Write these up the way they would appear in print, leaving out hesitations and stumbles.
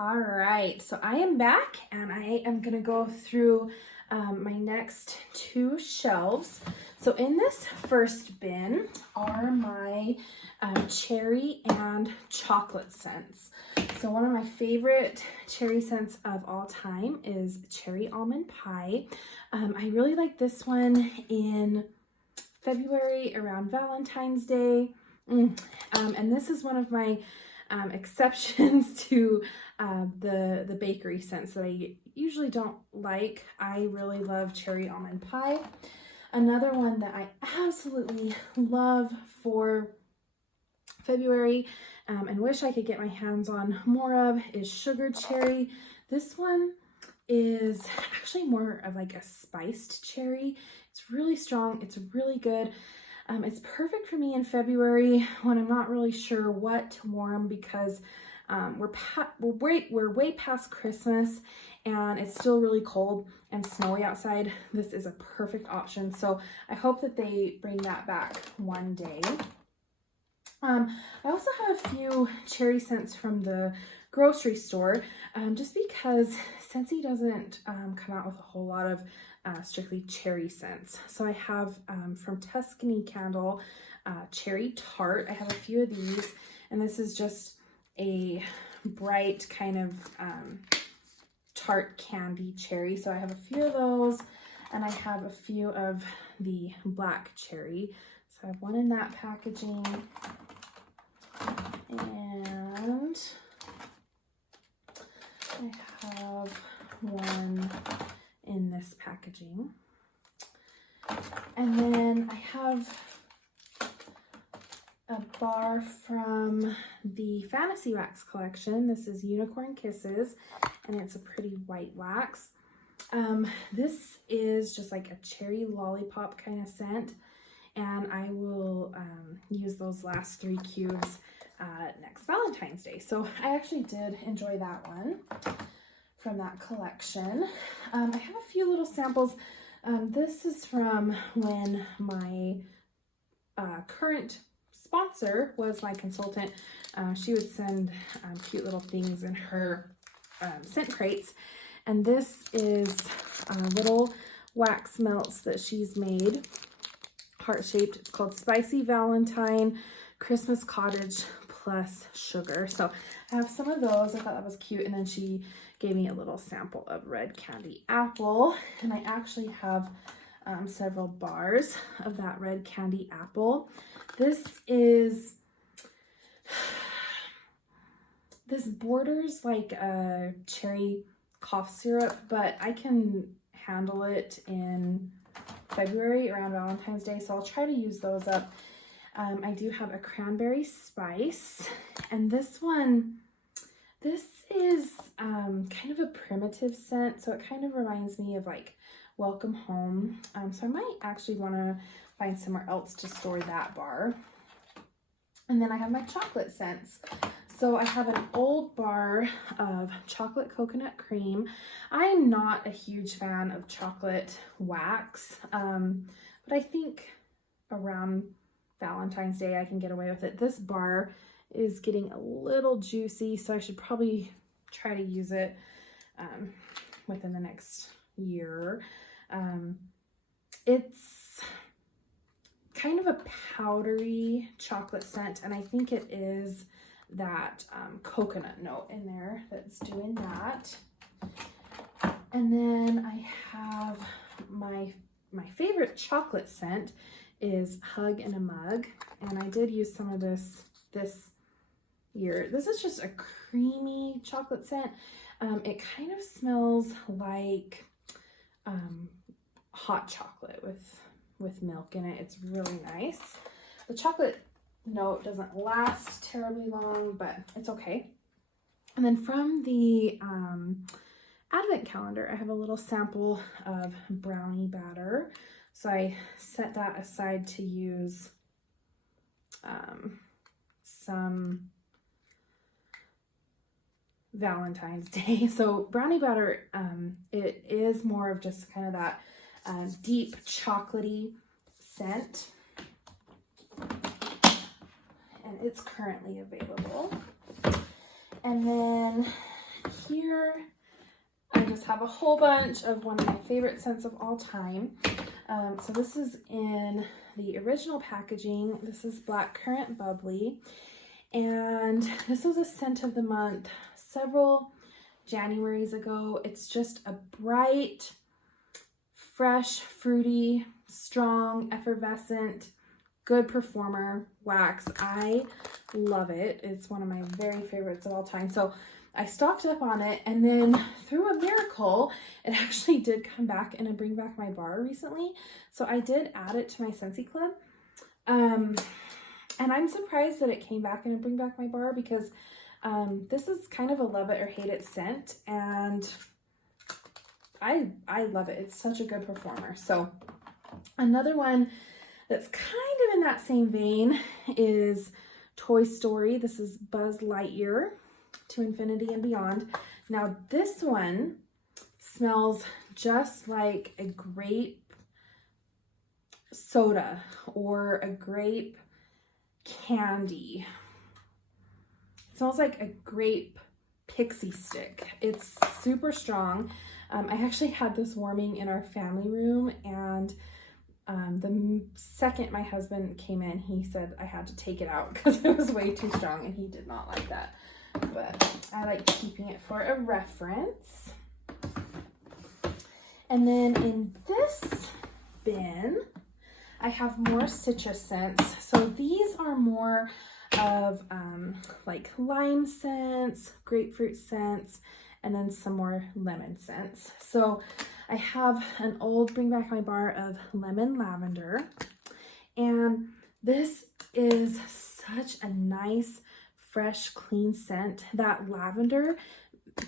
All right, so I am back and I am gonna go through my next two shelves. So in this first bin are my cherry and chocolate scents. So one of my favorite cherry scents of all time is cherry almond pie. I really like this one in February around Valentine's Day. And this is one of my exceptions to the bakery scents that I usually don't like. I really love cherry almond pie. Another one that I absolutely love for February and wish I could get my hands on more of is sugar cherry. This one is actually more of like a spiced cherry. It's really strong. It's really good. It's perfect for me in February when I'm not really sure what to warm because we're way past Christmas and it's still really cold and snowy outside. This is a perfect option. So I hope that they bring that back one day. I also have a few cherry scents from the grocery store just because Scentsy doesn't come out with a whole lot of strictly cherry scents. So I have from Tuscany Candle cherry tart. I have a few of these, and this is just a bright kind of tart candy cherry. So I have a few of those, and I have a few of the black cherry. So I have one in that packaging, and I have one in this packaging. And then I have a bar from the Fantasy Wax collection. This is Unicorn Kisses, and it's a pretty white wax. This is just like a cherry lollipop kind of scent, and I will use those last 3 cubes next Valentine's Day. So I actually did enjoy that one from that collection. I have a few little samples. This is from when my current sponsor was my consultant. She would send cute little things in her scent crates. And this is little wax melts that she's made, heart-shaped. It's called Spicy Valentine Christmas Cottage plus Sugar. So I have some of those. I thought that was cute. And then she gave me a little sample of red candy apple. And I actually have several bars of that red candy apple. This borders like a cherry cough syrup, but I can handle it in February around Valentine's Day, so I'll try to use those up. I do have a cranberry spice, and this is kind of a primitive scent, so it kind of reminds me of like Welcome Home. So I might actually want to find somewhere else to store that bar. And then I have my chocolate scents. So I have an old bar of chocolate coconut cream. I'm not a huge fan of chocolate wax, but I think around Valentine's Day I can get away with it. This bar is getting a little juicy, so I should probably try to use it within the next year. It's kind of a powdery chocolate scent, and I think it is that coconut note in there that's doing that. And then I have my favorite chocolate scent is Hug in a Mug, and I did use some of this year. This is just a creamy chocolate scent. It kind of smells like hot chocolate with milk in it. It's really nice. The chocolate note doesn't last terribly long, but it's okay. And then from the advent calendar, I have a little sample of brownie batter. So I set that aside to use some Valentine's Day. So brownie batter, it is more of just kind of that deep chocolatey scent, and it's currently available. And then here I just have a whole bunch of one of my favorite scents of all time. So this is in the original packaging. This is Blackcurrant Bubbly. And this was a scent of the month several Januaries ago. It's just a bright, fresh, fruity, strong, effervescent, good performer wax. I love it. It's one of my very favorites of all time. So I stocked up on it, and then through a miracle, it actually did come back in a Bring Back My Bar recently. So I did add it to my Scentsy Club. And I'm surprised that it came back in a Bring Back My Bar because this is kind of a love it or hate it scent, and I love it. It's such a good performer. So another one that's kind of in that same vein is Toy Story. This is Buzz Lightyear, To Infinity and Beyond. Now this one smells just like a grape soda or a grape candy. It smells like a grape pixie stick. It's super strong. I actually had this warming in our family room, and the second my husband came in, he said I had to take it out because it was way too strong, and he did not like that. But I like keeping it for a reference. And then in this bin, I have more citrus scents. So these are more of like lime scents, grapefruit scents, and then some more lemon scents. So I have an old Bring Back My Bar of lemon lavender, and this is such a nice, fresh, clean scent. That lavender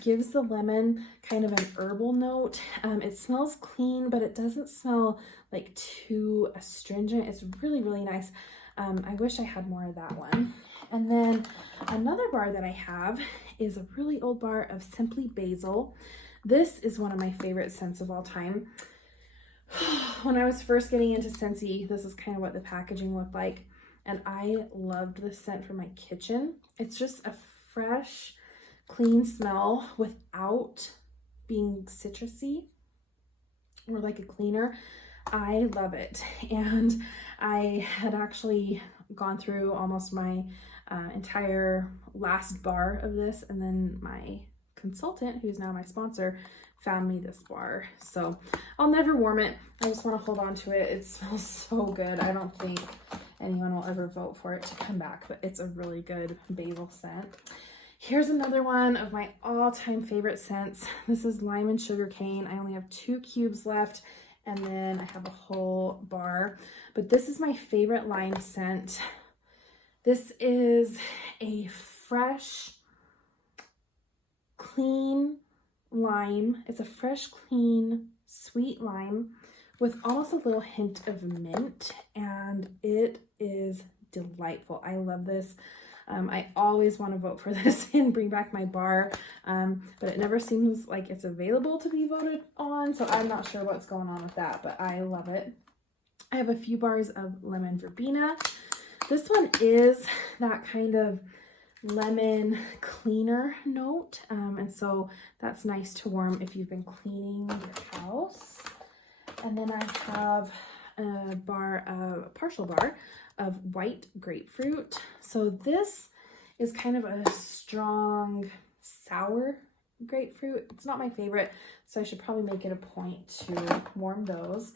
gives the lemon kind of an herbal note. It smells clean, but it doesn't smell like too astringent. It's really, really nice. I wish I had more of that one. And then another bar that I have is a really old bar of Simply Basil. This is one of my favorite scents of all time. When I was first getting into Scentsy, this is kind of what the packaging looked like, and I loved this scent for my kitchen. It's just a fresh, clean smell without being citrusy or like a cleaner. I love it. And I had actually gone through almost my entire last bar of this, and then my consultant, who's now my sponsor, found me this bar. So I'll never warm it. I just want to hold on to it. It smells so good. I don't think anyone will ever vote for it to come back, but it's a really good basil scent. Here's another one of my all-time favorite scents. This is Lime and Sugarcane. I only have 2 cubes left, and then I have a whole bar. But this is my favorite lime scent. This is a fresh, clean lime. It's a fresh, clean, sweet lime with almost a little hint of mint, and it is delightful. I love this. I always want to vote for this and Bring Back My Bar, but it never seems like it's available to be voted on, so I'm not sure what's going on with that, but I love it. I have a few bars of Lemon Verbena. This one is that kind of lemon cleaner note, and so that's nice to warm if you've been cleaning your house. And then I have a partial bar of White Grapefruit. So this is kind of a strong sour grapefruit. It's not my favorite, so I should probably make it a point to warm those.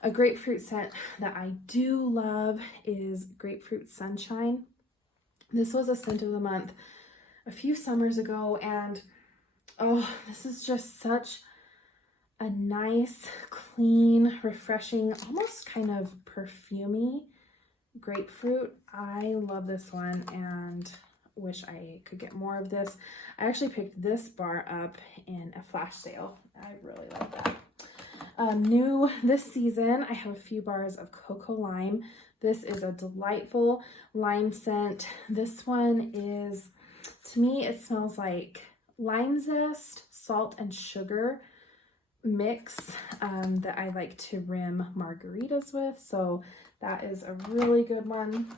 A grapefruit scent that I do love is Grapefruit Sunshine. This was a scent of the month a few summers ago, and oh, this is just such a nice, clean, refreshing, almost kind of perfumey grapefruit. I love this one and wish I could get more of this. I actually picked this bar up in a flash sale. I really like that. New this season, I have a few bars of Cocoa Lime. This is a delightful lime scent. This one is, to me, it smells like lime zest, salt, and sugar mix that I like to rim margaritas with. So that is a really good one.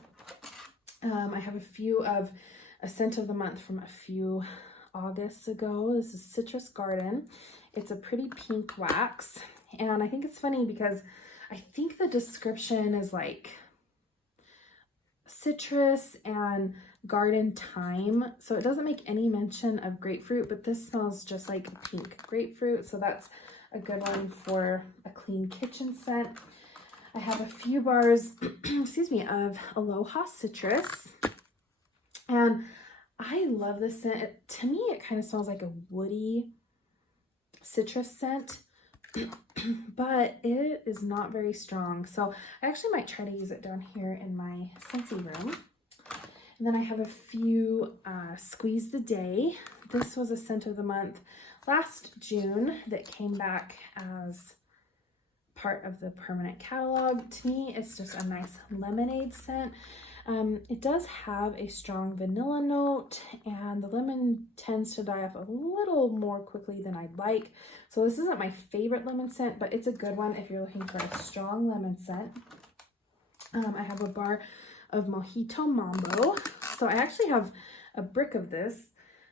I have a few of a scent of the month from a few August ago. This is Citrus Garden. It's a pretty pink wax. And I think it's funny because I think the description is like citrus and garden thyme. So it doesn't make any mention of grapefruit, but this smells just like pink grapefruit. So that's a good one for a clean kitchen scent. I have a few bars, excuse me, of Aloha Citrus. And I love this scent. To me, it kind of smells like a woody citrus scent, but it is not very strong. So I actually might try to use it down here in my Scentsy room. And then I have a few Squeeze the Day. This was a scent of the month last June that came back as part of the permanent catalog. To me, it's just a nice lemonade scent. It does have a strong vanilla note, and the lemon tends to die off a little more quickly than I'd like. So this isn't my favorite lemon scent, but it's a good one if you're looking for a strong lemon scent. I have a bar of Mojito Mambo. So I actually have a brick of this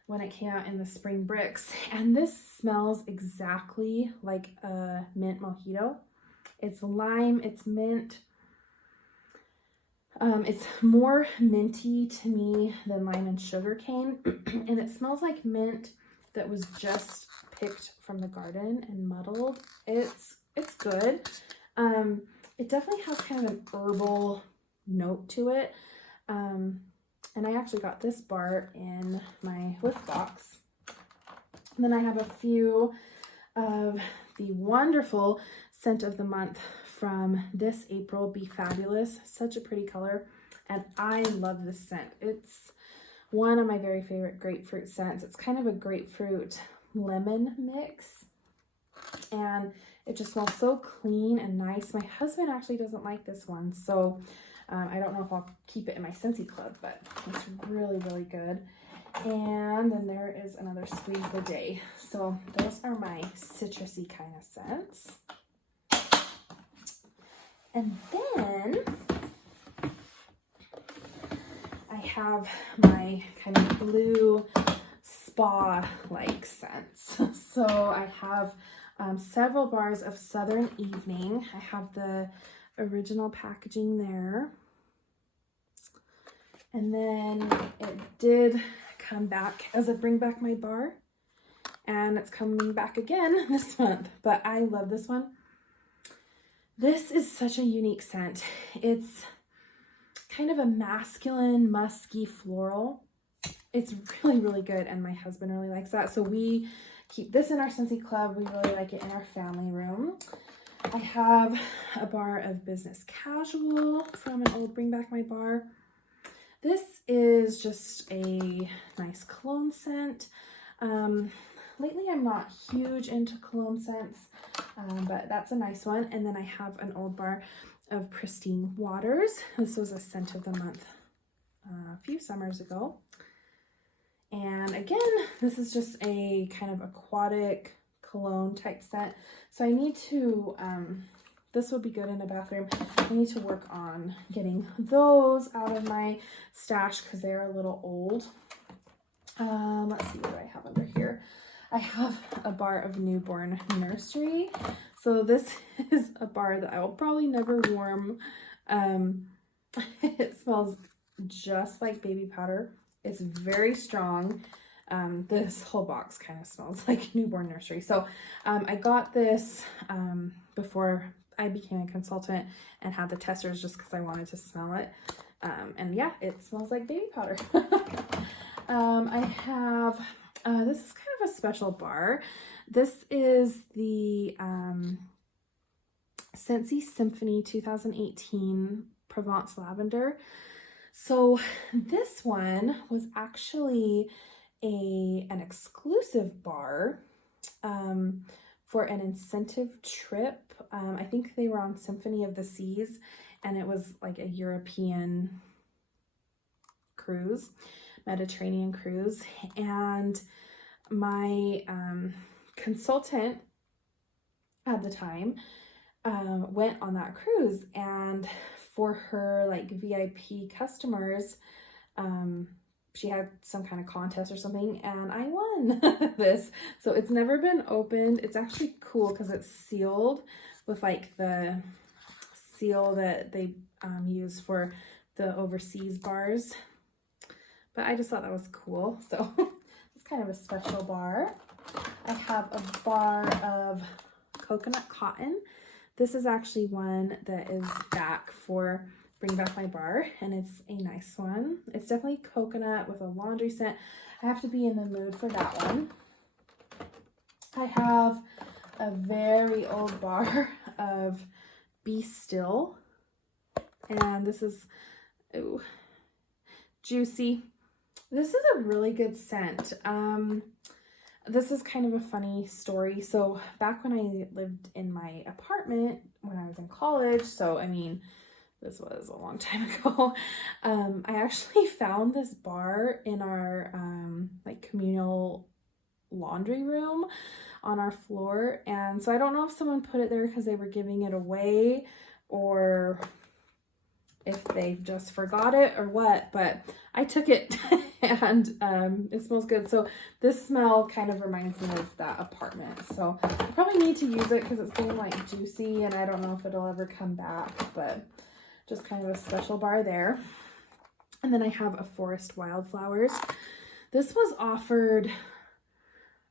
when it came out in the spring bricks, and this smells exactly like a mint mojito. It's lime, it's mint. It's more minty to me than lime and sugar cane, and it smells like mint that was just picked from the garden and muddled. It's good. It definitely has kind of an herbal note to it. And I actually got this bar in my whiff box. And then I have a few of the wonderful scent of the month from this April, Be Fabulous. Such a pretty color, and I love this scent. It's one of my very favorite grapefruit scents. It's kind of a grapefruit lemon mix, and it just smells so clean and nice. My husband actually doesn't like this one, so I don't know if I'll keep it in my Scentsy club, but it's really, really good. And then there is another Squeeze the Day. So those are my citrusy kind of scents. And then I have my kind of blue spa-like scents. So I have several bars of Southern Evening. I have the original packaging there. And then it did come back as a Bring Back My Bar, and it's coming back again this month, but I love this one. This is such a unique scent. It's kind of a masculine, musky floral. It's really, really good, and my husband really likes that. So we keep this in our Scentsy club. We really like it in our family room. I have a bar of Business Casual from an old Bring Back My Bar. This is just a nice cologne scent. Lately I'm not huge into cologne scents, but that's a nice one. And then I have an old bar of Pristine Waters. This was a scent of the month a few summers ago. And again, this is just a kind of aquatic cologne type scent. So I need to, this would be good in a bathroom. I need to work on getting those out of my stash because they're a little old. Let's see what I have under here. I have a bar of Newborn Nursery. So this is a bar that I will probably never warm. It smells just like baby powder. It's very strong. This whole box kind of smells like Newborn Nursery. So I got this before I became a consultant and had the testers just because I wanted to smell it. And yeah, it smells like baby powder. I have, this is kind of a special bar. This is the Scentsy Symphony 2018 Provence Lavender. So this one was actually an exclusive bar for an incentive trip. I think they were on Symphony of the Seas, and it was like a European cruise, Mediterranean cruise. And my consultant at the time went on that cruise, and for her like VIP customers, she had some kind of contest or something, and I won this. So it's never been opened. It's actually cool because it's sealed with like the seal that they use for the overseas bars. But I just thought that was cool. So it's kind of a special bar. I have a bar of coconut cotton. This is actually one that is back for Bring Back My Bar, and it's a nice one. It's definitely coconut with a laundry scent. I have to be in the mood for that one. I have a very old bar of Be Still, and this is Juicy. This is a really good scent. This is kind of a funny story. So back when I lived in my apartment when I was in college, so I mean, this was a long time ago, I actually found this bar in our like communal laundry room on our floor. And so I don't know if someone put it there because they were giving it away or if they just forgot it or what, but I took it and it smells good. So this smell kind of reminds me of that apartment. So I probably need to use it because it's getting like juicy and I don't know if it'll ever come back, but just kind of a special bar there. And then I have a Forest Wildflowers. This was offered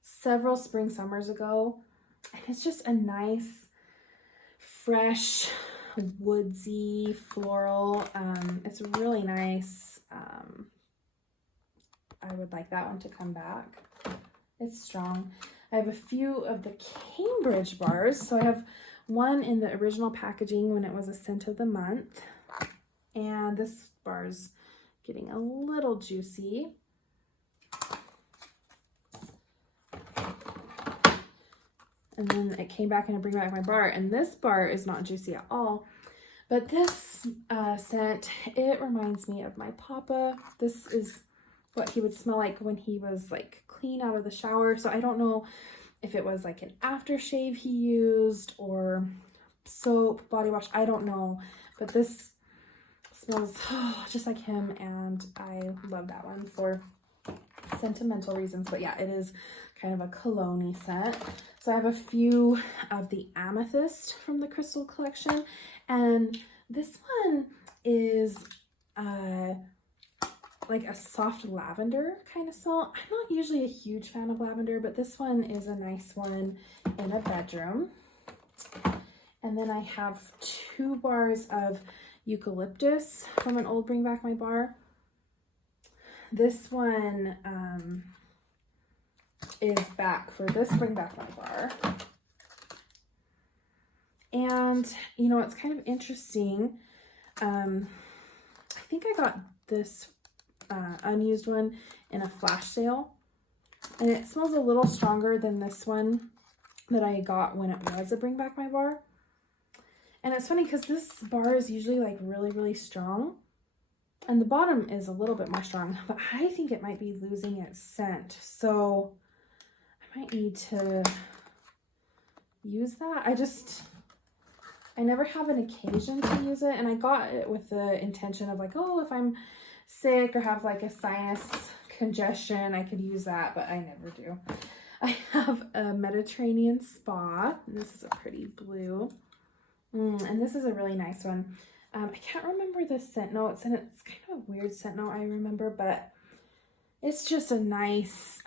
several spring summers ago, and it's just a nice, fresh, woodsy, floral. It's really nice. I would like that one to come back. It's strong. I have a few of the Cambridge bars. So I have one in the original packaging when it was a scent of the month. And this bar's getting a little juicy. And then it came back in a Bring Back My Bar. And this bar is not juicy at all. But this scent, it reminds me of my papa. This is what he would smell like when he was like clean out of the shower. So I don't know if it was like an aftershave he used or soap, body wash. I don't know. But this smells just like him. And I love that one for sentimental reasons. But yeah, it is kind of a cologne-y scent. So I have a few of the Amethyst from the Crystal collection. And this one is like a soft lavender kind of smell. I'm not usually a huge fan of lavender, but this one is a nice one in a bedroom. And then I have 2 bars of eucalyptus from an old Bring Back My Bar. This one is back for this Bring Back My Bar. And, you know, it's kind of interesting. I think I got this unused one in a flash sale. And it smells a little stronger than this one that I got when it was a Bring Back My Bar. And it's funny because this bar is usually like really, really strong. And the bottom is a little bit more strong. But I think it might be losing its scent. So I might need to use that. I never have an occasion to use it, and I got it with the intention of like, oh, if I'm sick or have like a sinus congestion, I could use that, but I never do. I have a Mediterranean Spa. This is a pretty blue, and this is a really nice one. I can't remember the scent notes, and it's kind of a weird scent note I remember, but it's just a nice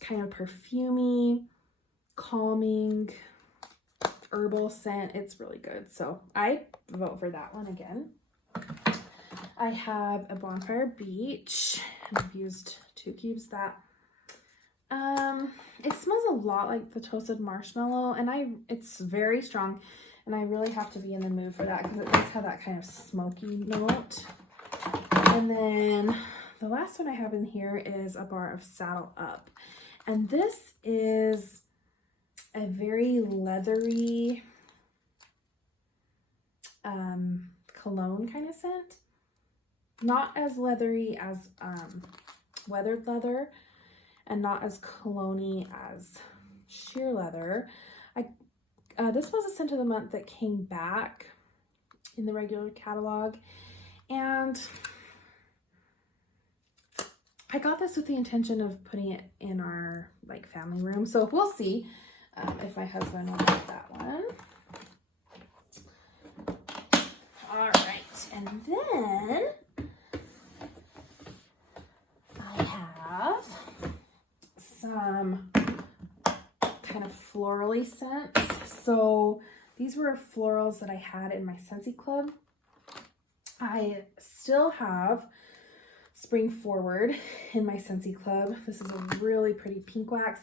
kind of perfumey, calming, herbal scent. It's really good. So I vote for that one again. I have a Bonfire Beach. I've used 2 cubes that. It smells a lot like the toasted marshmallow, and it's very strong, and I really have to be in the mood for that because it does have that kind of smoky note. And then the last one I have in here is a bar of Saddle Up. And this is a very leathery cologne kind of scent. Not as leathery as weathered leather, and not as cologne-y as sheer leather. This was a scent of the month that came back in the regular catalog, and I got this with the intention of putting it in our like family room. So we'll see if my husband will like that one. All right, and then I have some kind of florally scents. So these were florals that I had in my Scentsy club. I still have Spring Forward in my Scentsy club. This is a really pretty pink wax.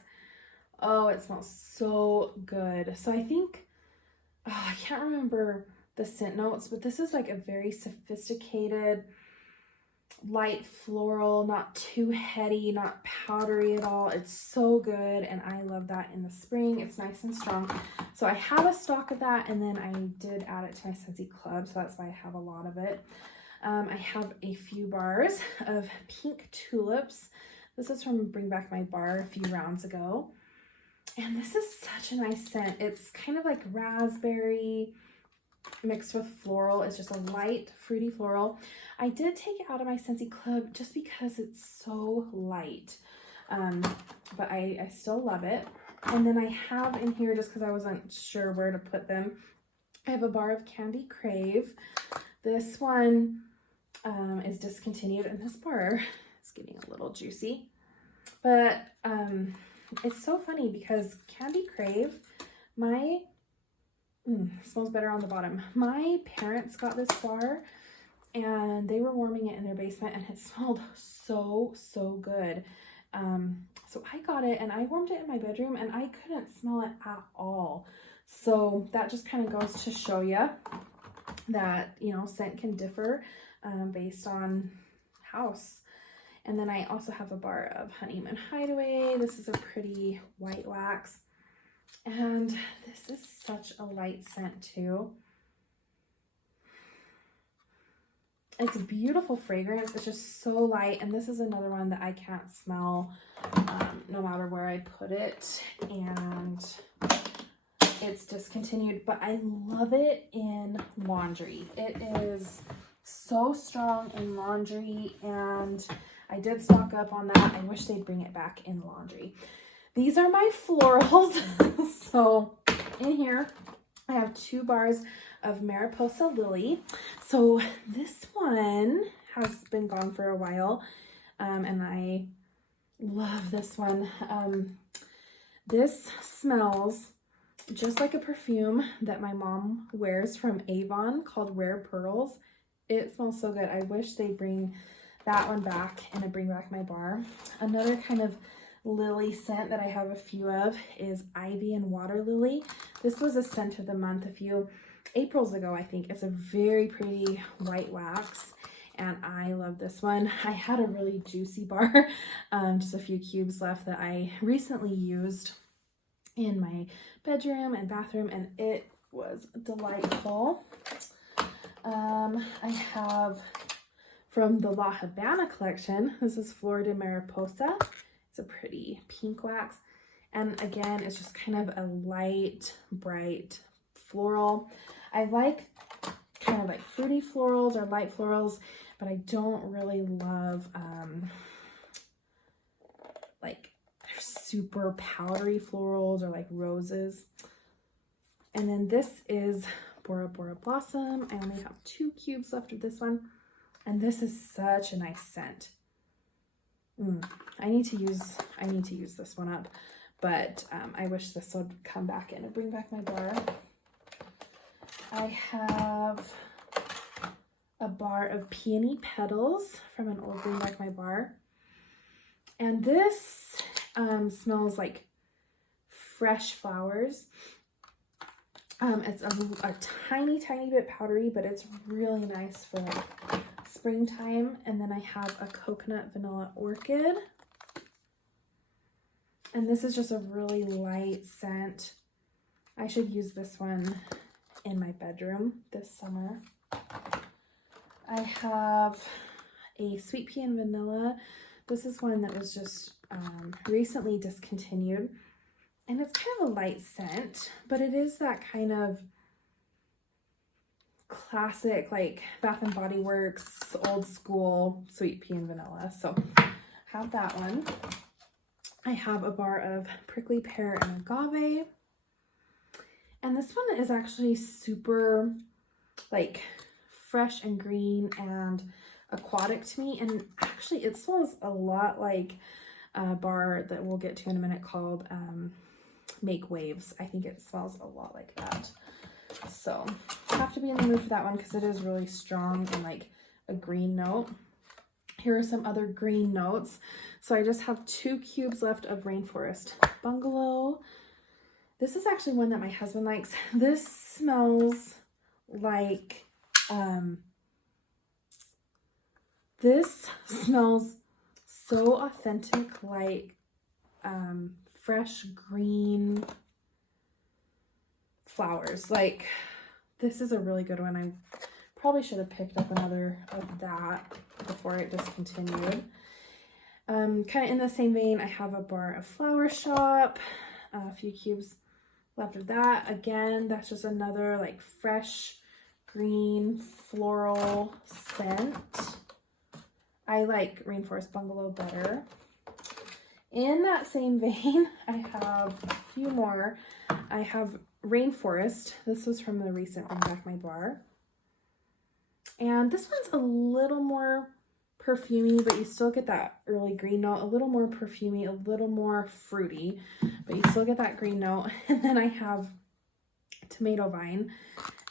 Oh, it smells so good. So I think, I can't remember the scent notes, but this is like a very sophisticated, light floral, not too heady, not powdery at all. It's so good, and I love that in the spring. It's nice and strong. So I have a stock of that, and then I did add it to my Scentsy club, so that's why I have a lot of it. I have a few bars of pink tulips. This is from Bring Back My Bar a few rounds ago. And this is such a nice scent. It's kind of like raspberry mixed with floral. It's just a light, fruity floral. I did take it out of my Scentsy club just because it's so light. But I still love it. And then I have in here, just because I wasn't sure where to put them, I have a bar of Candy Crave. This one is discontinued, and this bar is getting a little juicy. But it's so funny because Candy Crave, smells better on the bottom. My parents got this bar, and they were warming it in their basement, and it smelled so good. So I got it, and I warmed it in my bedroom, and I couldn't smell it at all. So that just kind of goes to show you that, you know, scent can differ based on house. And then I also have a bar of Honeymoon Hideaway. This is a pretty white wax. And this is such a light scent too. It's a beautiful fragrance. It's just so light. And this is another one that I can't smell no matter where I put it. And it's discontinued, but I love it in laundry. It is so strong in laundry, and I did stock up on that. I wish they'd bring it back in laundry. These are my florals. So in here, I have 2 bars of Mariposa Lily. So this one has been gone for a while, and I love this one. This smells just like a perfume that my mom wears from Avon called Rare Pearls. It smells so good. I wish they'd bring that one back and Bring Back My Bar. Another kind of lily scent that I have a few of is Ivy and Water Lily. This was a scent of the month a few Aprils ago, I think. It's a very pretty white wax, and I love this one. I had a really juicy bar, just a few cubes left that I recently used in my bedroom and bathroom, and it was delightful. I have from the La Habana collection, this is Florida Mariposa. It's a pretty pink wax, and again, it's just kind of a light, bright floral. I like kind of like fruity florals or light florals, but I don't really love like super powdery florals or like roses. And then this is Bora Bora Blossom. I only have 2 cubes left of this one, and this is such a nice scent. I need to use this one up, but I wish this would come back in and Bring Back My Bar. I have a bar of Peony Petals from an old Bring Back My Bar, and this smells like fresh flowers. It's a tiny bit powdery, but it's really nice for springtime. And then I have a Coconut Vanilla Orchid, and this is just a really light scent. I should use this one in my bedroom this summer. I have a Sweet Pea and Vanilla. This is one that was just recently discontinued, and it's kind of a light scent, but it is that kind of classic, like Bath and Body Works, old school Sweet Pea and Vanilla. So have that one. I have a bar of prickly pear and agave. And this one is actually super like fresh and green and aquatic to me. And actually it smells a lot like a bar that we'll get to in a minute called Make Waves. I think it smells a lot like that. So I have to be in the mood for that one because it is really strong and like a green note. Here are some other green notes. So I just have 2 cubes left of Rainforest Bungalow. This is actually one that my husband likes. This smells like, this smells so authentic, like fresh green flowers. Like, this is a really good one. I probably should have picked up another of that before it discontinued. Kind of in the same vein, I have a bar of Flower Shop, a few cubes left of that. Again, that's just another like fresh green floral scent. I like Rainforest Bungalow better. In that same vein, I have a few more. I have Rainforest. This was from the recent Bring Back My Bar. And this one's a little more perfumey, but you still get that early green note. A little more perfumey, a little more fruity, but you still get that green note. And then I have Tomato Vine.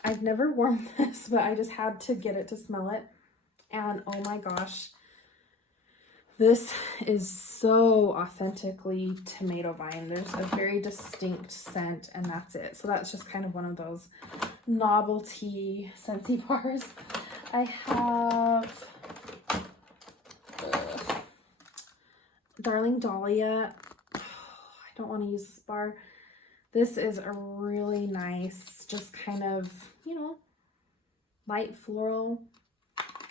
I've never worn this, but I just had to get it to smell it. And oh my gosh, this is so authentically Tomato Vine. There's a very distinct scent, and that's it. So that's just kind of one of those novelty Scentsy bars. I have Darling Dahlia. Oh, I don't want to use this bar. This is a really nice, just kind of, you know, light floral,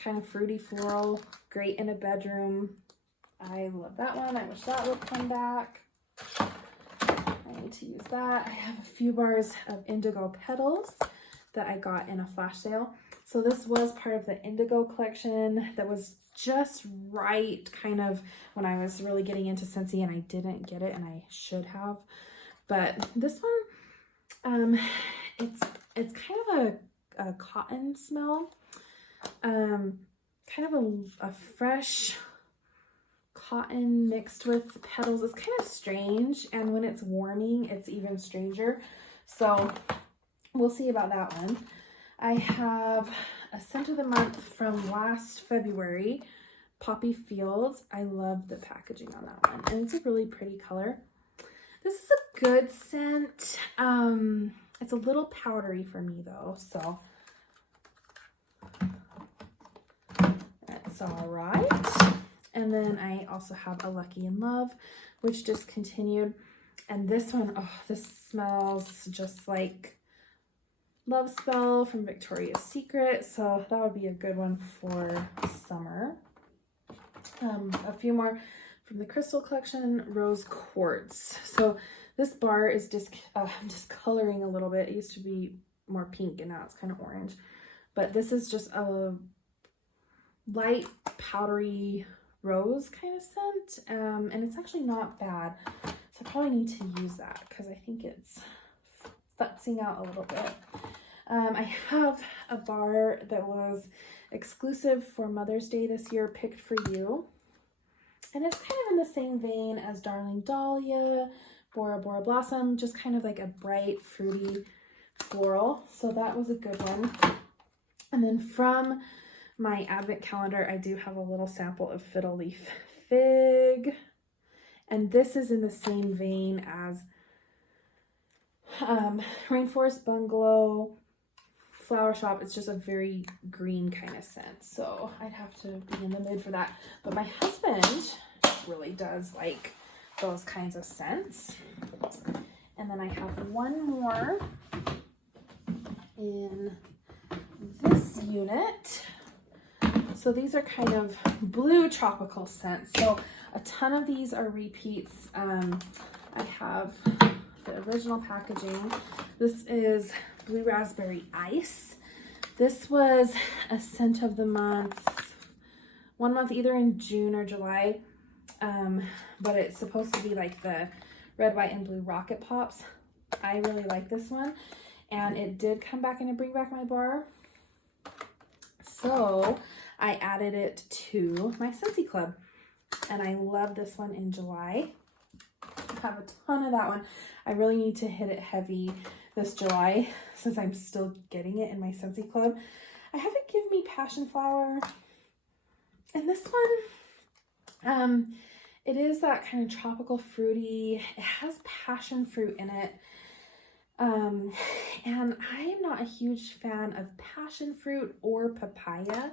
kind of fruity floral, great in a bedroom. I love that one. I wish that would come back. I need to use that. I have a few bars of Indigo Petals that I got in a flash sale. So this was part of the Indigo collection that was just right kind of when I was really getting into Scentsy, and I didn't get it, and I should have. But this one, it's kind of a cotton smell, kind of a fresh cotton mixed with petals. It's kind of strange, and when it's warming, it's even stranger. So we'll see about that one. I have a scent of the month from last February, Poppy Fields. I love the packaging on that one, and it's a really pretty color. This is a good scent. It's a little powdery for me though, so that's all right. And then I also have a Lucky in Love, which discontinued. And this one, oh, this smells just like Love Spell from Victoria's Secret. So that would be a good one for summer. A few more from the Crystal Collection, Rose Quartz. So this bar is discoloring a little bit. It used to be more pink and now it's kind of orange. But this is just a light powdery rose kind of scent, and it's actually not bad. So I probably need to use that because I think it's futzing out a little bit. I have a bar that was exclusive for Mother's Day this year, Picked for You. And it's kind of in the same vein as Darling Dahlia, Bora Bora Blossom, just kind of like a bright, fruity floral. So that was a good one. And then from my advent calendar, I do have a little sample of Fiddle Leaf Fig. And this is in the same vein as Rainforest Bungalow, Flower Shop. It's just a very green kind of scent. So I'd have to be in the mood for that. But my husband really does like those kinds of scents. And then I have one more in this unit. So these are kind of blue tropical scents. So a ton of these are repeats. I have the original packaging. This is Blue Raspberry Ice. This was a scent of the month, one month either in June or July. but it's supposed to be like the red, white, and blue rocket pops. I really like this one, and it did come back in a bring back my bar, so I added it to my Scentsy club, and I love this one in July. I have a ton of that one. I really need to hit it heavy this July since I'm still getting it in my Scentsy club. I have it Give Me Passion Flower, and this one, it is that kind of tropical fruity. It has passion fruit in it. And I am not a huge fan of passion fruit or papaya.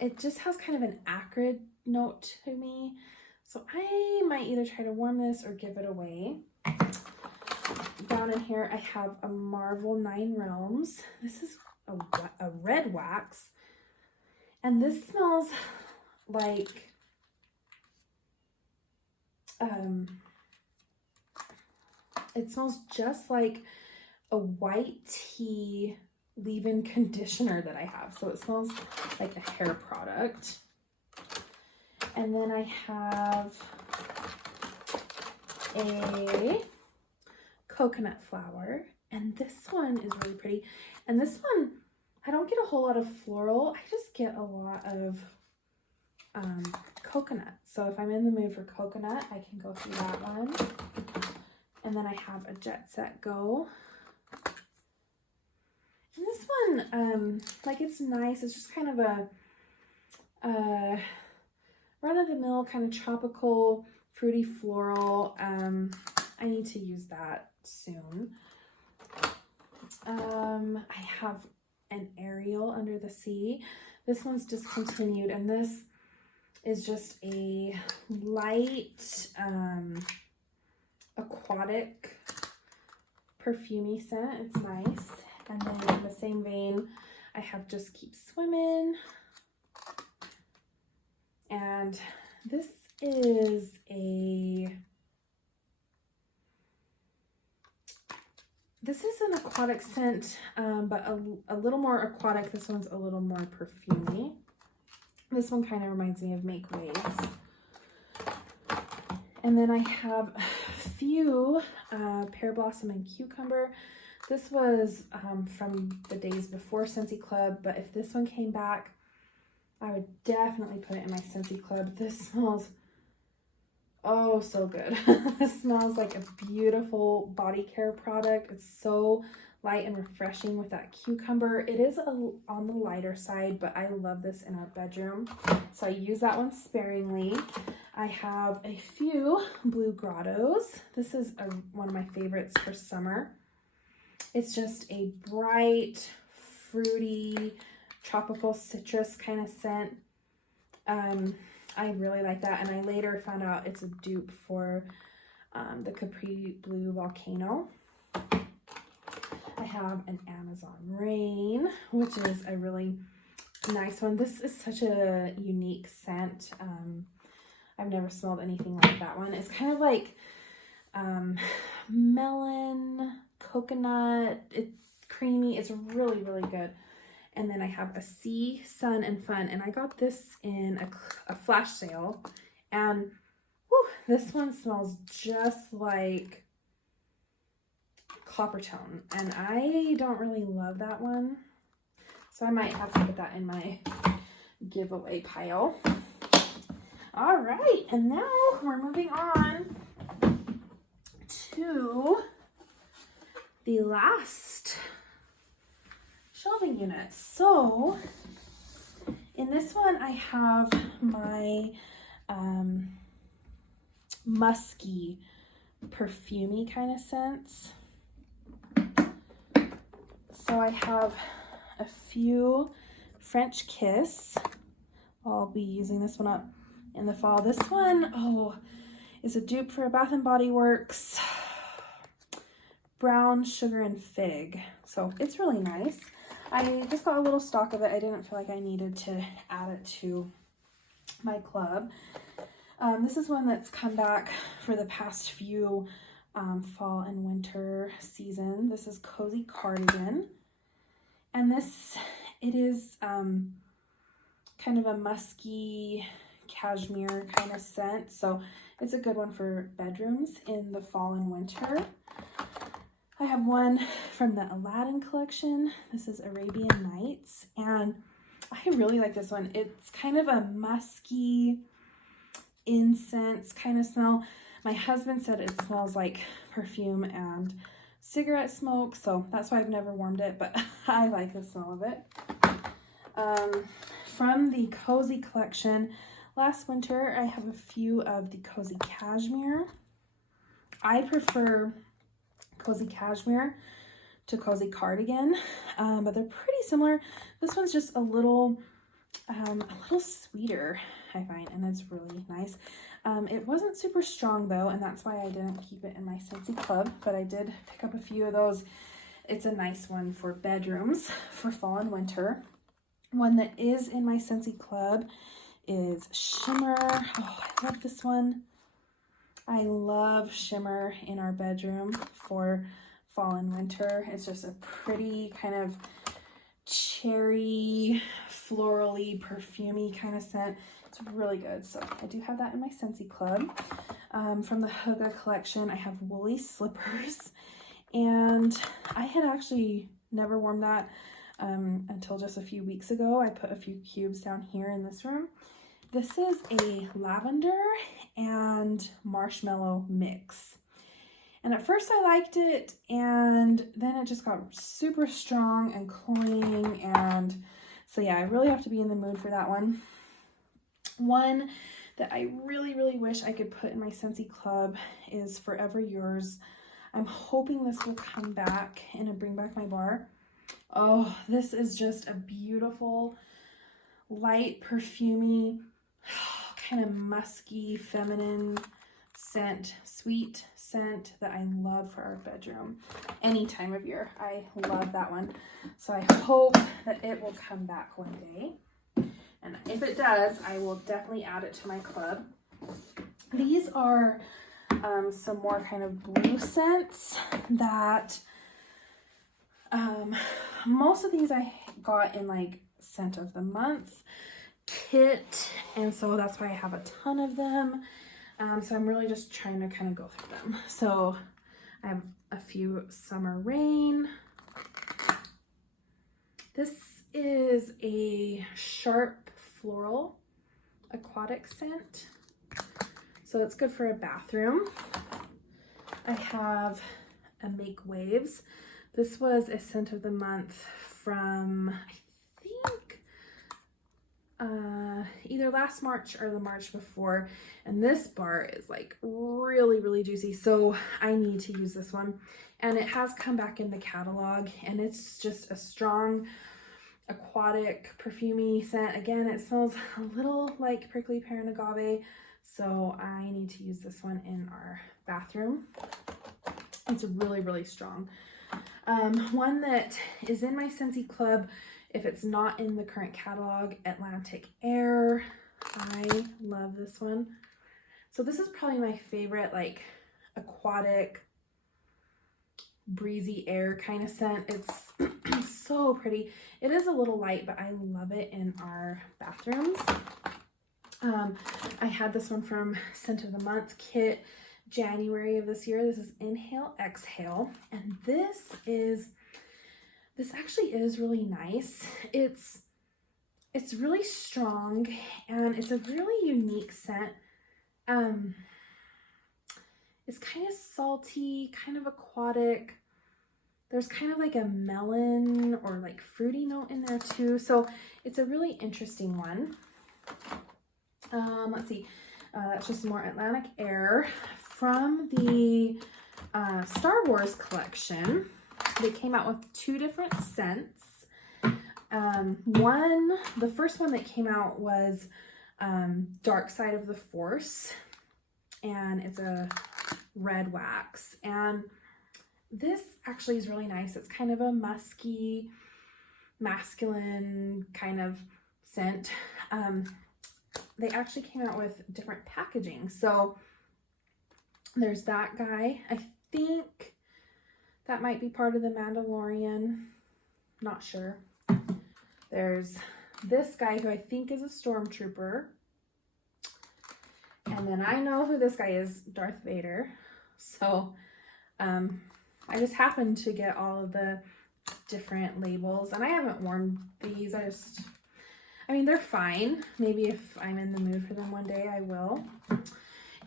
It just has kind of an acrid note to me. So I might either try to warm this or give it away. Down in here, I have a Marvel 9 Realms. This is a red wax. And this smells like it smells just like a white tea leave-in conditioner that I have. So it smells like a hair product. And then I have a coconut flower. And this one is really pretty. And this one, I don't get a whole lot of floral. I just get a lot of coconut. So if I'm in the mood for coconut, I can go through that one. And then I have a Jet Set Go. And this one, like, it's nice. It's just kind of a run-of-the-mill kind of tropical, fruity floral. I need to use that soon. I have an Ariel Under the Sea. This one's discontinued, and this is just a light aquatic perfumey scent. It's nice. And then in the same vein, I have Just Keep Swimming. And this is an aquatic scent, but a little more aquatic. This one's a little more perfumey. This one kind of reminds me of Make Waves. And then I have a few Pear Blossom and Cucumber. This was from the days before Scentsy Club, but if this one came back, I would definitely put it in my Scentsy Club. This smells, oh, so good. This smells like a beautiful body care product. It's so light and refreshing with that cucumber. It is on the lighter side, but I love this in our bedroom, so I use that one sparingly. I have a few Blue Grottos. This is one of my favorites for summer. It's just a bright, fruity, tropical citrus kind of scent. I really like that, and I later found out it's a dupe for the Capri Blue Volcano. I have an Amazon Rain, which is a really nice one. This is such a unique scent. I've never smelled anything like that one. It's kind of like melon, coconut. It's creamy. It's really, really good. And then I have a Sea, Sun, and Fun. And I got this in a flash sale. And whew, this one smells just like Coppertone. And I don't really love that one. So I might have to put that in my giveaway pile. All right. And now we're moving on to the last shelving unit. So in this one, I have my musky, perfumey kind of scents. So I have a few French Kiss. I'll be using this one up in the fall. This one, oh, is a dupe for Bath and Body Works Brown Sugar and Fig. So it's really nice. I just got a little stock of it. I didn't feel like I needed to add it to my club. This is one that's come back for the past few fall and winter season. This is Cozy Cardigan. And it is kind of a musky, cashmere kind of scent. So it's a good one for bedrooms in the fall and winter. I have one from the Aladdin collection. This is Arabian Nights, and I really like this one. It's kind of a musky incense kind of smell. My husband said it smells like perfume and cigarette smoke, so that's why I've never warmed it, but I like the smell of it. From the Cozy collection, last winter I have a few of the Cozy Cashmere. I prefer Cozy Cashmere to Cozy Cardigan, but they're pretty similar. This one's just a little sweeter, I find, and it's really nice. It wasn't super strong though, and that's why I didn't keep it in my Scentsy club, but I did pick up a few of those. It's a nice one for bedrooms for fall and winter. One that is in my Scentsy club is Shimmer. Oh, I love this one. I love shimmer in our bedroom for fall and winter. It's just a pretty kind of cherry, florally, perfumey kind of scent. It's really good. So I do have that in my Scentsy club. From the Huga collection, I have Woolly Slippers. And I had actually never worn that until just a few weeks ago. I put a few cubes down here in this room. This is a lavender and marshmallow mix. And at first I liked it, and then it just got super strong and cloying, and so yeah, I really have to be in the mood for that one. One that I really, really wish I could put in my Scentsy club is Forever Yours. I'm hoping this will come back and bring back my bar. Oh, this is just a beautiful, light, perfumey, kind of musky, feminine scent, sweet scent that I love for our bedroom any time of year. I love that one. So I hope that it will come back one day. And if it does, I will definitely add it to my club. These are some more kind of blue scents that most of these I got in like scent of the month kit, and so that's why I have a ton of them. So I'm really just trying to kind of go through them. So I have a few Summer Rain. This is a sharp floral aquatic scent, so it's good for a bathroom. I have a Make Waves. This was a scent of the month from, I think, either last March or the March before, and this bar is like really, really juicy, so I need to use this one. And it has come back in the catalog, and it's just a strong aquatic perfumey scent. Again, it smells a little like prickly pear and agave, so I need to use this one in our bathroom. It's really, really strong. One that is in my Scentsy club, if it's not in the current catalog, Atlantic Air. I love this one. So this is probably my favorite, like, aquatic, breezy air kind of scent. It's so pretty. It is a little light, but I love it in our bathrooms. I had this one from Scent of the Month kit, January of this year. This is Inhale Exhale, and this actually is really nice. It's really strong, and it's a really unique scent. It's kind of salty, kind of aquatic. There's kind of like a melon or like fruity note in there too, so it's a really interesting one. Let's see, that's just more Atlantic Air. From the Star Wars collection, they came out with two different scents. The first one that came out was Dark Side of the Force, and it's a red wax, and this actually is really nice. It's kind of a musky, masculine kind of scent. They actually came out with different packaging, so there's that guy. I think that might be part of the Mandalorian, not sure. There's this guy who I think is a stormtrooper. And then I know who this guy is, Darth Vader. So I just happened to get all of the different labels, and I haven't worn these. I mean, they're fine. Maybe if I'm in the mood for them one day, I will.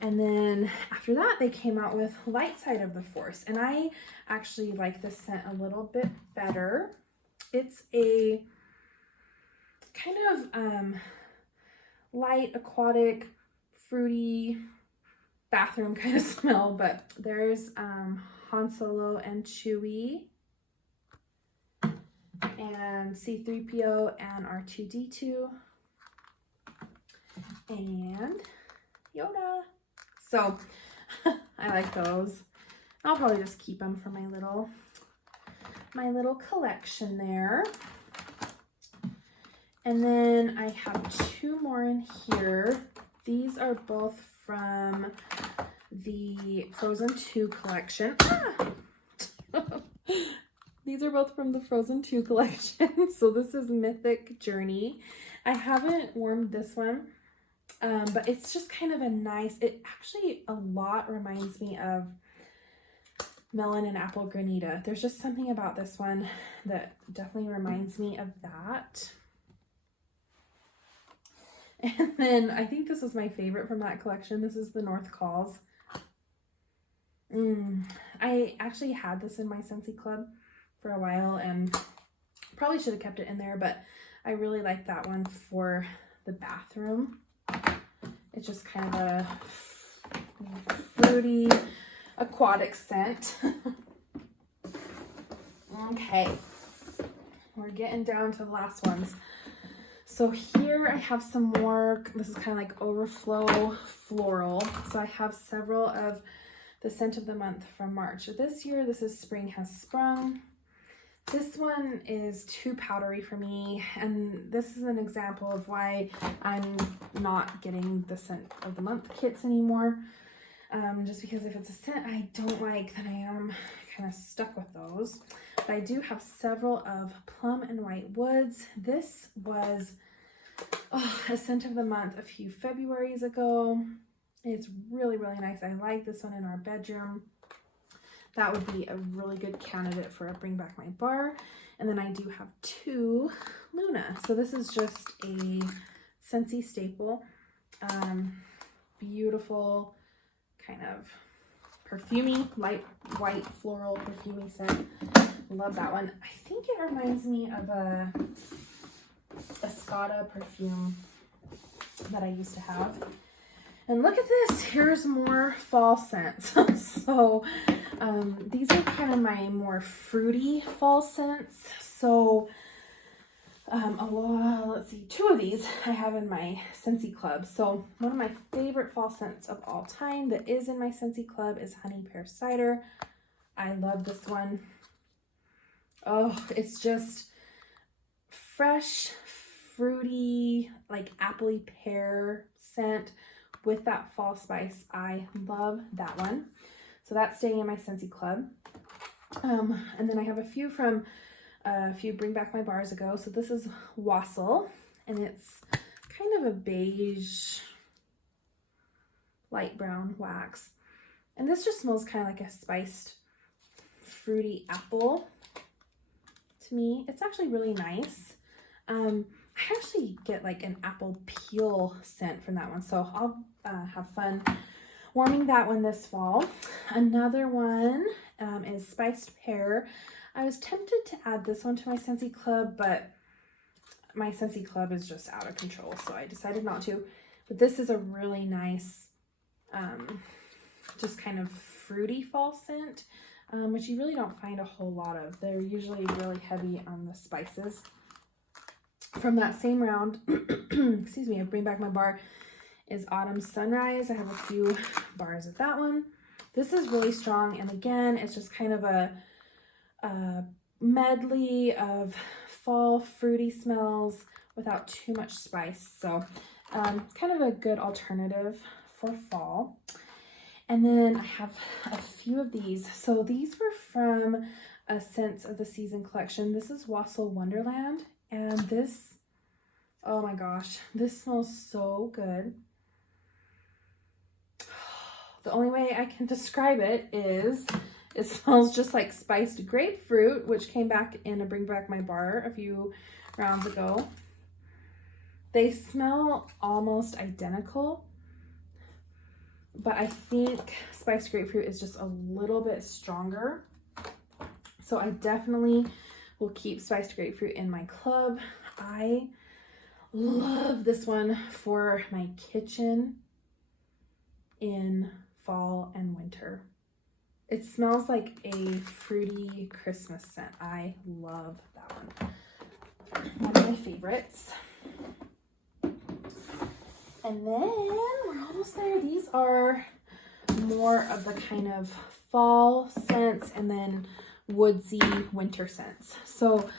And then after that, they came out with Light Side of the Force, and I actually like this scent a little bit better. It's a kind of light, aquatic, fruity bathroom kind of smell, but there's Han Solo and Chewie and C-3PO and R2-D2 and Yoda. So I like those. I'll probably just keep them for my little collection there. And then I have two more in here. These are both from the Frozen 2 collection. These are both from the Frozen 2 collection. So this is Mythic Journey. I haven't worn this one, but it's just kind of a nice, it actually a lot reminds me of Melon and Apple Granita. There's just something about this one that definitely reminds me of that. And then I think this was my favorite from that collection. This is the North Calls. I actually had this in my Scentsy Club for a while and probably should have kept it in there, but I really like that one for the bathroom. It's just kind of a fruity, aquatic scent. Okay, we're getting down to the last ones. So here I have some more, this is kind of like overflow floral. So I have several of the scent of the month from March. This year, this is Spring Has Sprung. This one is too powdery for me, and this is an example of why I'm not getting the scent of the month kits anymore. Just because if it's a scent I don't like, then I am kind of stuck with those. But I do have several of Plum and White Woods. This was a scent of the month a few Februarys ago. It's really, really nice. I like this one in our bedroom. That would be a really good candidate for a Bring Back My Bar. And then I do have two Luna. So this is just a Scentsy staple. Beautiful kind of perfumey, light white floral perfumey scent. Love that one. I think it reminds me of a Escada perfume that I used to have. And look at this, here's more fall scents. So these are kind of my more fruity fall scents. So let's see, two of these I have in my Scentsy Club. So one of my favorite fall scents of all time that is in my Scentsy Club is Honey Pear Cider. I love this one. Oh, it's just fresh, fruity, like appley pear scent with that fall spice. I love that one. So that's staying in my Scentsy Club. And then I have a few from a few Bring Back My Bars ago. So this is Wassail, and it's kind of a beige, light brown wax. And this just smells kind of like a spiced, fruity apple to me. It's actually really nice. I actually get like an apple peel scent from that one, so I'll have fun warming that one this fall. Another one is Spiced Pear. I was tempted to add this one to my Scentsy Club, but my Scentsy Club is just out of control, so I decided not to. But this is a really nice, just kind of fruity fall scent, which you really don't find a whole lot of. They're usually really heavy on the spices. From that same round, excuse me, of Bring Back My Bar is Autumn Sunrise. I have a few bars of that one. This is really strong, and again, it's just kind of a medley of fall fruity smells without too much spice. So kind of a good alternative for fall. And then I have a few of these. So these were from a Scents of the Season collection. This is Wassail Wonderland. And this, oh my gosh, this smells so good. The only way I can describe it is it smells just like spiced grapefruit, which came back in a Bring Back My Bar a few rounds ago. They smell almost identical, but I think spiced grapefruit is just a little bit stronger. So I definitely will keep spiced grapefruit in my club. I love this one for my kitchen in fall and winter. It smells like a fruity Christmas scent. I love that one. One of my favorites. And then we're almost there. These are more of the kind of fall scents and then woodsy winter scents. So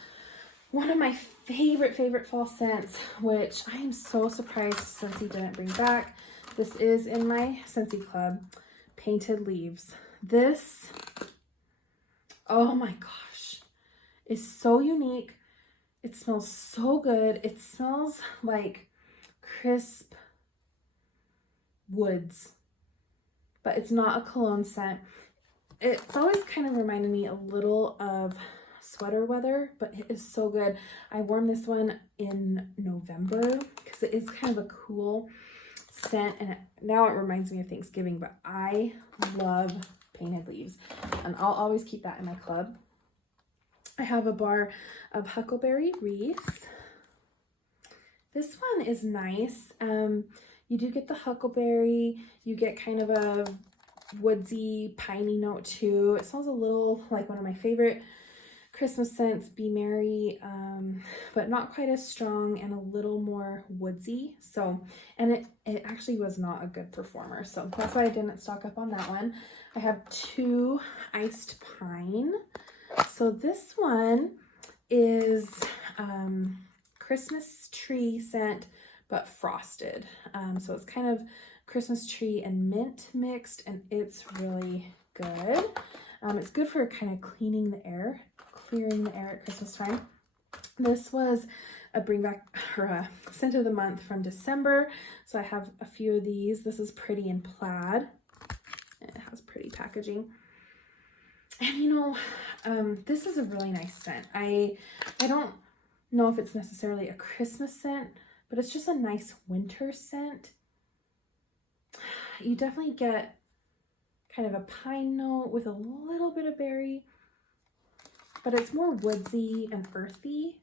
one of my favorite fall scents, which I am so surprised Scentsy didn't bring back. This is in my Scentsy club, Painted Leaves. This, oh my gosh, is so unique. It smells so good. It smells like crisp woods, but it's not a cologne scent. It's always kind of reminded me a little of sweater weather, but it is so good. I wore this one in November because it is kind of a cool scent, and now it reminds me of Thanksgiving, but I love Painted Leaves, and I'll always keep that in my club. I have a bar of Huckleberry Wreath. This one is nice. You do get the huckleberry, you get kind of a woodsy, piney note too. It smells a little like one of my favorite Christmas scents, Be Merry, but not quite as strong and a little more woodsy. So, and it actually was not a good performer. So that's why I didn't stock up on that one. I have 2 Iced Pine. So this one is Christmas tree scent, but frosted. So it's kind of Christmas tree and mint mixed, and it's really good. It's good for kind of clearing the air at Christmas time. This was a bring back or a scent of the month from December. So I have a few of these. This is Pretty in Plaid. It has pretty packaging. And you know, this is a really nice scent. I don't know if it's necessarily a Christmas scent, but it's just a nice winter scent. You definitely get kind of a pine note with a little bit of berry, but it's more woodsy and earthy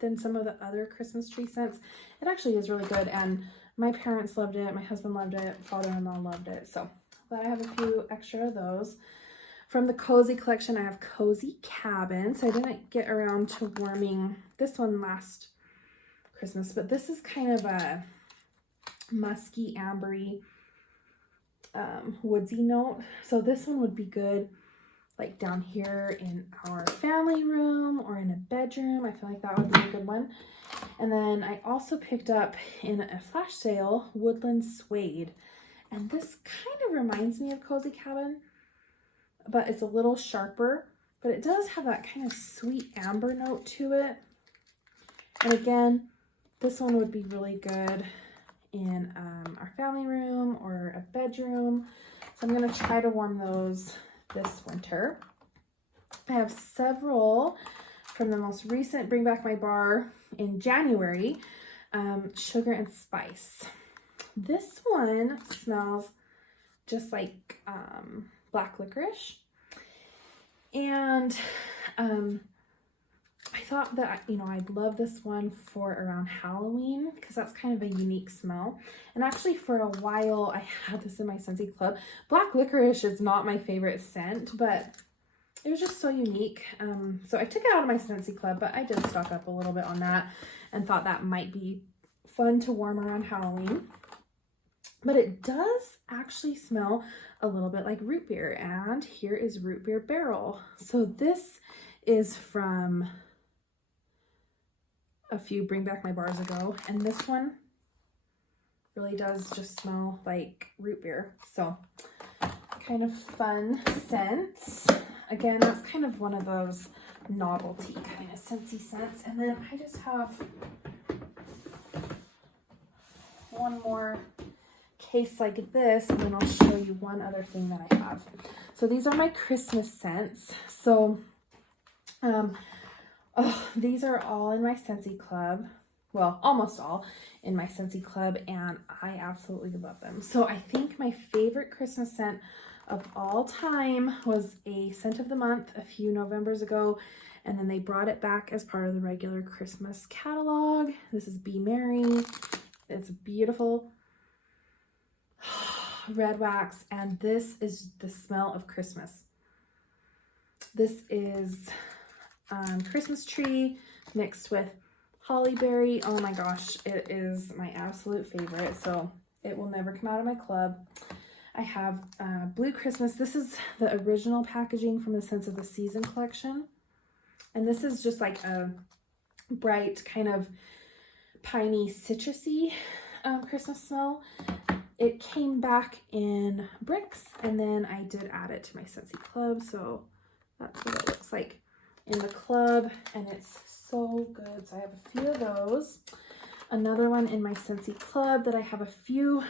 than some of the other Christmas tree scents. It actually is really good, and my parents loved it, my husband loved it, father-in-law loved it, so glad I have a few extra of those. From the Cozy collection, I have Cozy Cabin. So I didn't get around to warming this one last Christmas, but this is kind of a musky, ambery, woodsy note. So this one would be good like down here in our family room or in a bedroom. I feel like that would be a good one. And then I also picked up in a flash sale Woodland Suede, and this kind of reminds me of Cozy Cabin, but it's a little sharper, but it does have that kind of sweet amber note to it. And again, this one would be really good in our family room or a bedroom. So I'm going to try to warm those this winter. I have several from the most recent Bring Back My Bar in January, Sugar and Spice. This one smells just like black licorice, and I thought that, you know, I'd love this one for around Halloween because that's kind of a unique smell. And actually for a while I had this in my Scentsy club. Black licorice is not my favorite scent, but it was just so unique. So I took it out of my Scentsy club, but I did stock up a little bit on that and thought that might be fun to warm around Halloween. But it does actually smell a little bit like root beer, and here is Root Beer Barrel. So this is from a few Bring Back My Bars ago, and this one really does just smell like root beer. So kind of fun scents. Again, that's kind of one of those novelty kind of scentsy scents. And then I just have one more tastes like this, and then I'll show you one other thing that I have. So these are my Christmas scents. So these are all in my Scentsy club. Well, almost all in my Scentsy club, and I absolutely love them. So I think my favorite Christmas scent of all time was a scent of the month a few Novembers ago, and then they brought it back as part of the regular Christmas catalog. This is Be Merry. It's beautiful red wax, and this is the smell of Christmas. This is Christmas tree mixed with holly berry. Oh my gosh, it is my absolute favorite, so it will never come out of my club. I have Blue Christmas. This is the original packaging from the Scents of the Season collection, and this is just like a bright kind of piney citrusy Christmas smell. It came back in bricks, and then I did add it to my Scentsy club, so that's what it looks like in the club, and it's so good. So I have a few of those. Another one in my Scentsy club that I have a few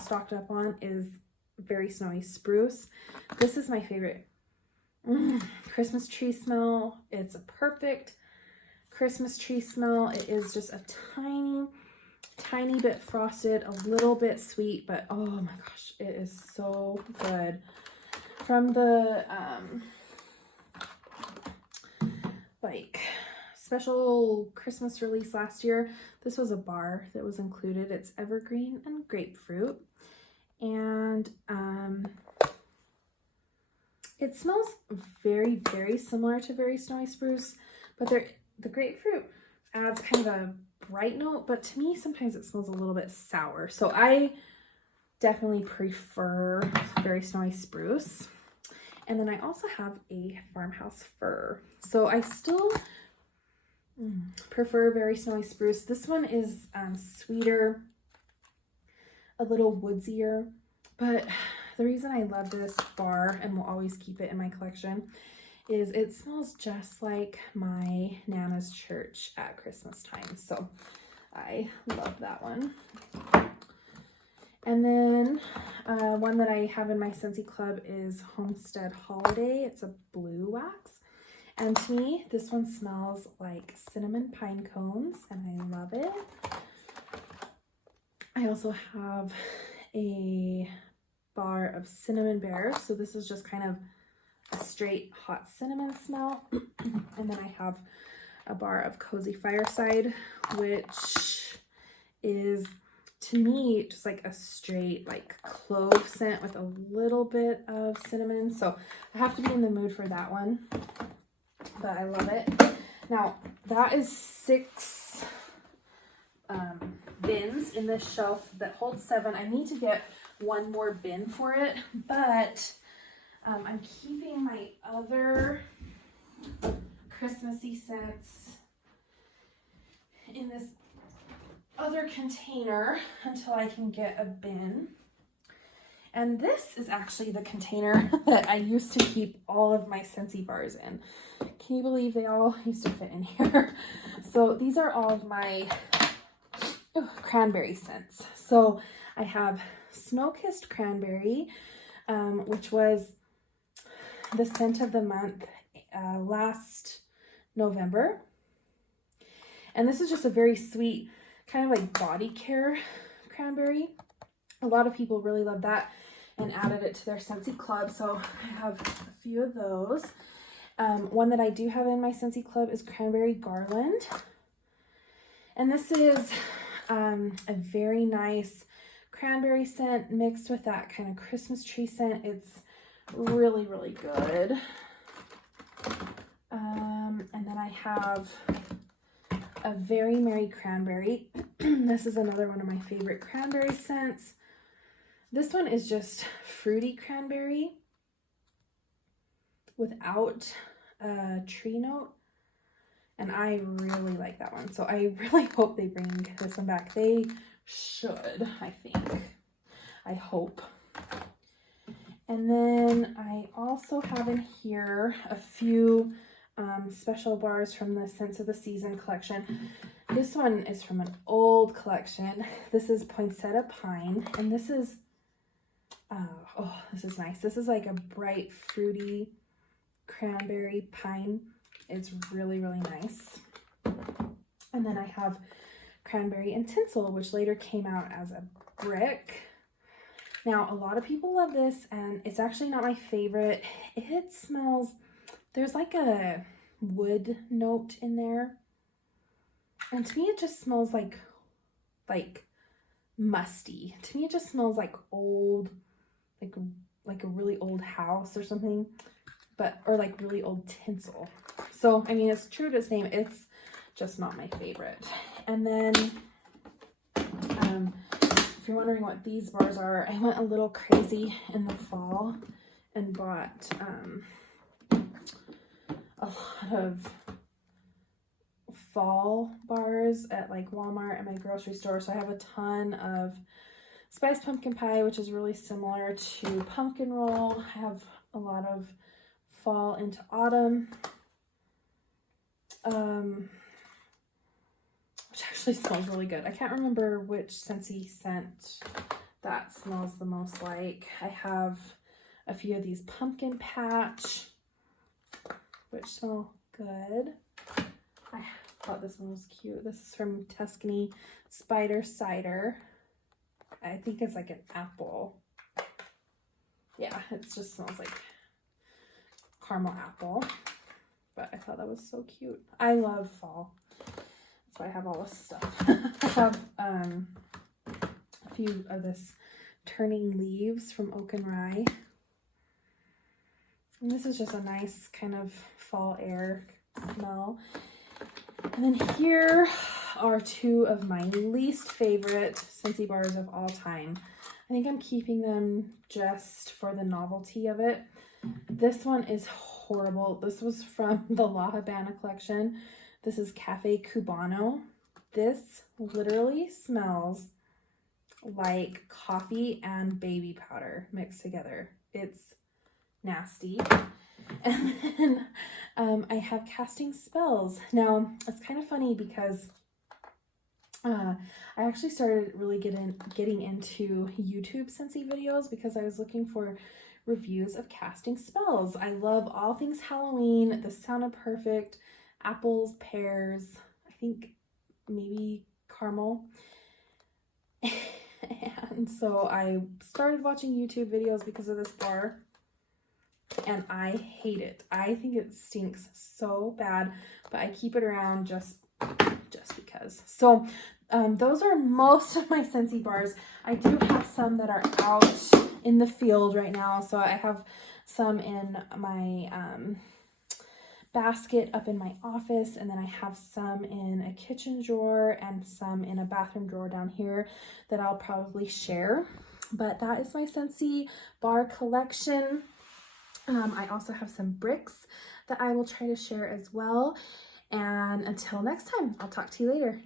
stocked up on is Very Snowy Spruce. This is my favorite Christmas tree smell. It's a perfect Christmas tree smell. It is just a tiny bit frosted, a little bit sweet, but oh my gosh, it is so good. From the like special Christmas release last year, this was a bar that was included. It's evergreen and grapefruit, and it smells very similar to Very Snowy Spruce, but the grapefruit adds kind of a bright note, but to me sometimes it smells a little bit sour, so I definitely prefer Very Snowy Spruce. And then I also have a Farmhouse Fir, so I still prefer Very Snowy Spruce. This one is sweeter, a little woodsier, but the reason I love this bar and will always keep it in my collection is it smells just like my Nana's church at Christmas time. So I love that one. And then one that I have in my Scentsy club is Homestead Holiday. It's a blue wax. And to me, this one smells like cinnamon pine cones, and I love it. I also have a bar of cinnamon bear. So this is just kind of a straight hot cinnamon smell. And then I have a bar of Cozy Fireside, which is, to me, just like a straight like clove scent with a little bit of cinnamon. So I have to be in the mood for that one, but I love it. Now that is 6 bins in this shelf that holds 7. I need to get one more bin for it, but I'm keeping my other Christmassy scents in this other container until I can get a bin. And this is actually the container that I used to keep all of my Scentsy bars in. Can you believe they all used to fit in here? So these are all of my cranberry scents. So I have Snow-Kissed Cranberry, which was the scent of the month last November. And this is just a very sweet, kind of like body care cranberry. A lot of people really love that and added it to their Scentsy club, so I have a few of those. One that I do have in my Scentsy club is Cranberry Garland, and this is a very nice cranberry scent mixed with that kind of Christmas tree scent. It's really good. And then I have a Very Merry Cranberry. This is another one of my favorite cranberry scents. This one is just fruity cranberry without a tree note, and I really like that one. So I really hope they bring this one back. They should, I think. I hope. And then I also have in here a few special bars from the Scents of the Season collection. This one is from an old collection. This is Poinsettia Pine, and this is, oh, this is nice. This is like a bright, fruity cranberry pine. It's really, really nice. And then I have Cranberry and Tinsel, which later came out as a brick. Now, a lot of people love this, and it's actually not my favorite. It smells, there's like a wood note in there. And to me, it just smells like musty. To me, it just smells like old, like a really old house or something, or like really old tinsel. So, I mean, it's true to its name. It's just not my favorite. And then, if you're wondering what these bars are, I went a little crazy in the fall and bought a lot of fall bars at like Walmart and my grocery store. So I have a ton of spiced pumpkin pie, which is really similar to pumpkin roll. I have a lot of fall into autumn, which actually smells really good. I can't remember which Scentsy scent that smells the most like. I have a few of these pumpkin patch, which smell good. I thought this one was cute. This is from Tuscany Spider Cider. I think it's like an apple. Yeah, it just smells like caramel apple. But I thought that was so cute. I love fall. That's why I have all this stuff. I have a few of this Turning Leaves from Oak and Rye. And this is just a nice kind of fall air smell. And then here are two of my least favorite Scentsy bars of all time. I think I'm keeping them just for the novelty of it. This one is horrible. This was from the La Habana collection. This is Cafe Cubano. This literally smells like coffee and baby powder mixed together. It's nasty. And then I have Casting Spells. Now, it's kind of funny because I actually started really getting into YouTube Scentsy videos because I was looking for reviews of Casting Spells. I love all things Halloween. This sounded perfect. Apples, pears, I think maybe caramel. And so I started watching YouTube videos because of this bar. And I hate it. I think it stinks so bad, but I keep it around just because. So those are most of my Scentsy bars. I do have some that are out in the field right now. So I have some in my basket up in my office, and then I have some in a kitchen drawer and some in a bathroom drawer down here that I'll probably share. But that is my Scentsy bar collection. I also have some bricks that I will try to share as well. And until next time, I'll talk to you later.